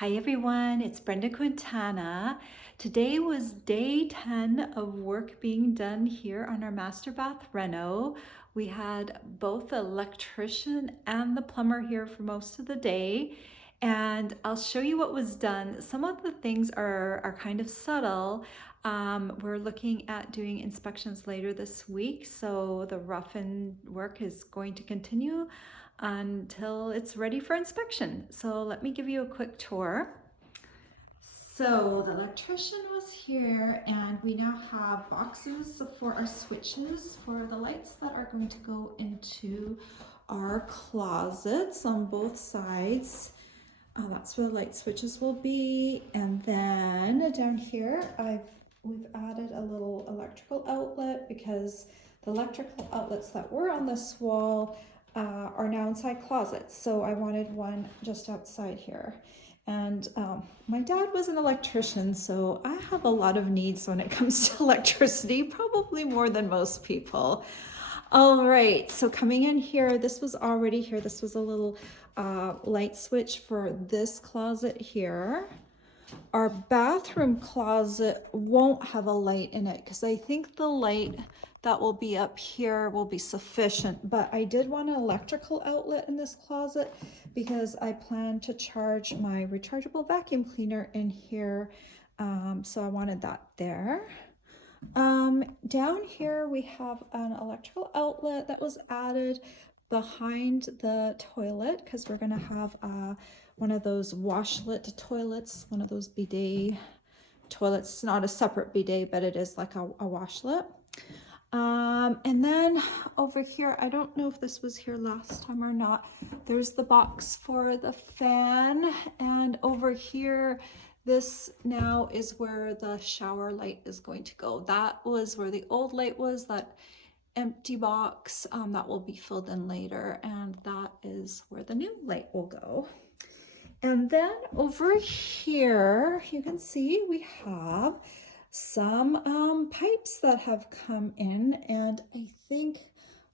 Hi everyone, it's Brenda Quintana. Today was day 10 of work being done here on our master bath Reno. We had both the electrician and the plumber here for most of the day, and I'll show you what was done. Some of the things are kind of subtle. We're looking at doing inspections later this week, so the rough-in work is going to continue until it's ready for inspection. So let me give you a quick tour. So the electrician was here and we now have boxes for our switches for the lights that are going to go into our closets on both sides. That's where the light switches will be. And then down here, we've added a little electrical outlet because the electrical outlets that were on this wall are now inside closets. So I wanted one just outside here. And my dad was an electrician, so I have a lot of needs when it comes to electricity, probably more than most people. All right, so coming in here, this was already here. This was a little light switch for this closet here. Our bathroom closet won't have a light in it because I think the light that will be up here will be sufficient, but I did want an electrical outlet in this closet because I plan to charge my rechargeable vacuum cleaner in here, so I wanted that there. Down here we have an electrical outlet that was added behind the toilet because we're going to have one of those washlet toilets, one of those bidet toilets. It's not a separate bidet, but it is like a washlet. And then over here, I don't know if this was here last time or not, there's the box for the fan, and over here this now is where the shower light is going to go. That was where the old light was, that empty box that will be filled in later, and that is where the new light will go. And then over here you can see we have some pipes that have come in, and I think,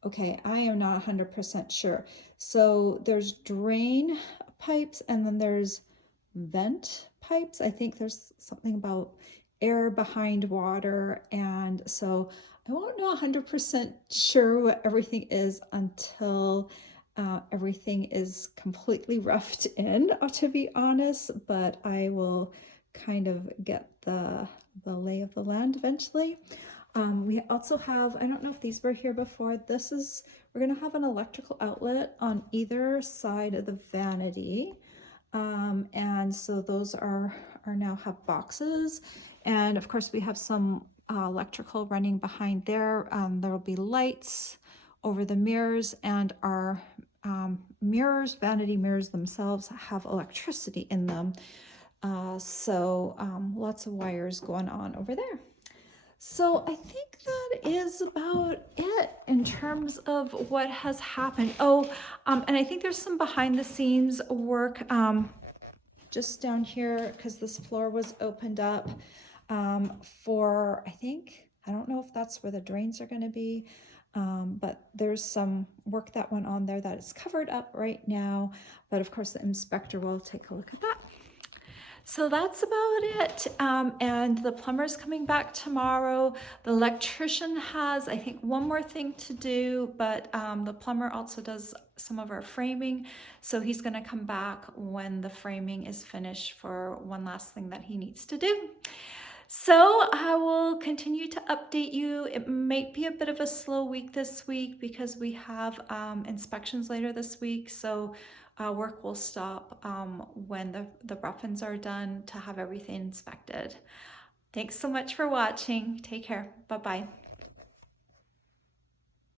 okay, I am not 100% sure. So there's drain pipes and then there's vent pipes. I think there's something about air behind water, and so I won't know 100% sure what everything is until everything is completely roughed in, to be honest, but I will kind of get the lay of the land eventually. We also have, I don't know if these were here before, we're going to have an electrical outlet on either side of the vanity. And so those are now have boxes, and of course we have some electrical running behind there. There will be lights over the mirrors, and our vanity mirrors themselves have electricity in them. So lots of wires going on over there. So I think that is about it in terms of what has happened. Oh, and I think there's some behind the scenes work just down here because this floor was opened up for, I don't know if that's where the drains are going to be, but there's some work that went on there that is covered up right now, but of course the inspector will take a look at that. So that's about it. And the plumber's coming back tomorrow. The electrician has, I think, one more thing to do, but the plumber also does some of our framing. So he's going to come back when the framing is finished for one last thing that he needs to do. So I will continue to update you. It might be a bit of a slow week this week because we have inspections later this week. So work will stop when the rough-ins are done to have everything inspected. Thanks so much for watching. Take care. Bye-bye.